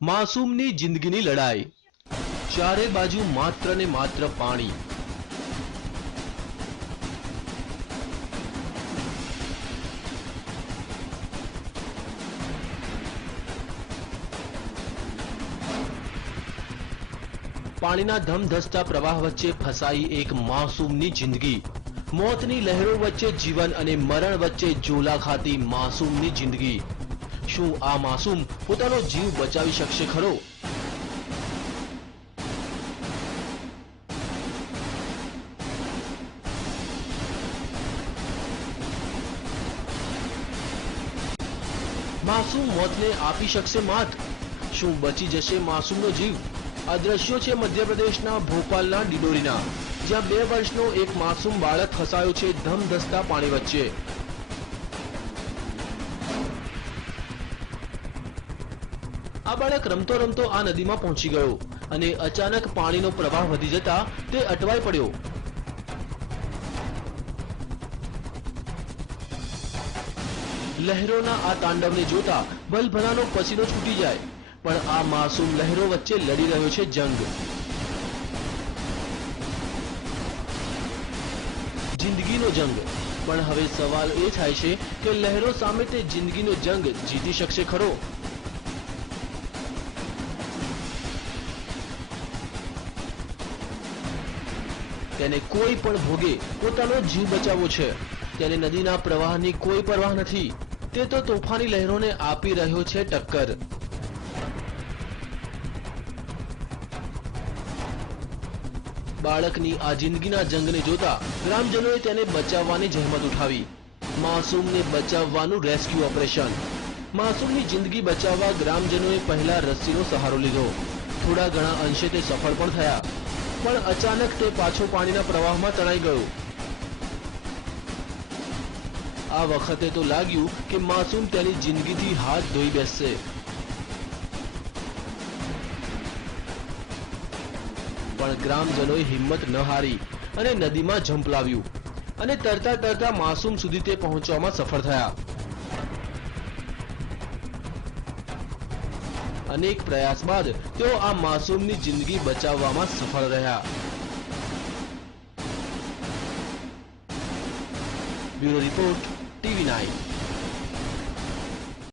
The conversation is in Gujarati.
માસૂમની જિંદગીની લડાઈ, ચારે બાજુ માત્ર ને માત્ર પાણી। પાણીના ધમધસતા પ્રવાહ વચ્ચે ફસાઈ એક માસૂમની જિંદગી। મોતની લહેરો વચ્ચે જીવન અને મરણ વચ્ચે ઝોલા ખાતી માસૂમની જિંદગી। શું આ માસૂમ પોતાનો જીવ બચાવી શકશે ખરો? માસૂમ મોતને આપી શકશે માત? શું બચી જશે માસૂમનો જીવ? આ દ્રશ્યો છે મધ્યપ્રદેશના ભોપાલના ડિડોરીના, જ્યાં 2 વર્ષનો એક માસૂમ બાળક ફસાયો છે ધમધસતા પાણી વચ્ચે। આ બાળક રમતો રમતો આ નદીમાં પહોંચી ગયો અને અચાનક પાણીનો પ્રવાહ વધી જતા તે અટવાઈ પડ્યો। લહેરોના આ તાંડવને જોતા ભલભલાનો પસીનો છૂટી જાય, પણ આ માસૂમ લહેરો વચ્ચે લડી રહ્યો છે જંગ। જિંદગીનો જંગ। પણ હવે સવાલ એ થાય છે કે લહેરો સામે તે જિંદગીનો જંગ જીતી શકશે ખરો? તેને કોઈ પણ ભોગે પોતાનો જીવ બચાવવો છે। તેને નદીના પ્રવાહની કોઈ પરવાહ નથી। તે તો તોફાની લહેરોને આપી રહ્યો છે ટક્કર। બાળકની આ જિંદગીના જંગને જોતા ગ્રામજનોએ તેને બચાવવાની જહેમત ઉઠાવી। માસૂમને બચાવવાનું રેસ્ક્યુ ઓપરેશન। માસૂમની જિંદગી બચાવવા ગ્રામજનોએ પહેલા રસ્સીનો સહારો લીધો। થોડા ઘણા અંશે તે સફળ પણ થયા, પણ અચાનક તે પાછો પાણીના પ્રવાહમાં તણાઈ ગયો। આ વખતે તો લાગ્યું કે માસૂમ તેની જિંદગીથી હાથ ધોઈ બેસશે, પણ ગ્રામજનોએ હિંમત ન હારી અને નદીમાં ઝંપલાવ્યું અને તરતા તરતા માસૂમ સુધી તે પહોંચવામાં સફળ થયા। અનેક પ્રયાસ બાદ તેઓ આ માસૂમની જિંદગી બચાવવામાં સફળ રહ્યા। Bureau report, TV9।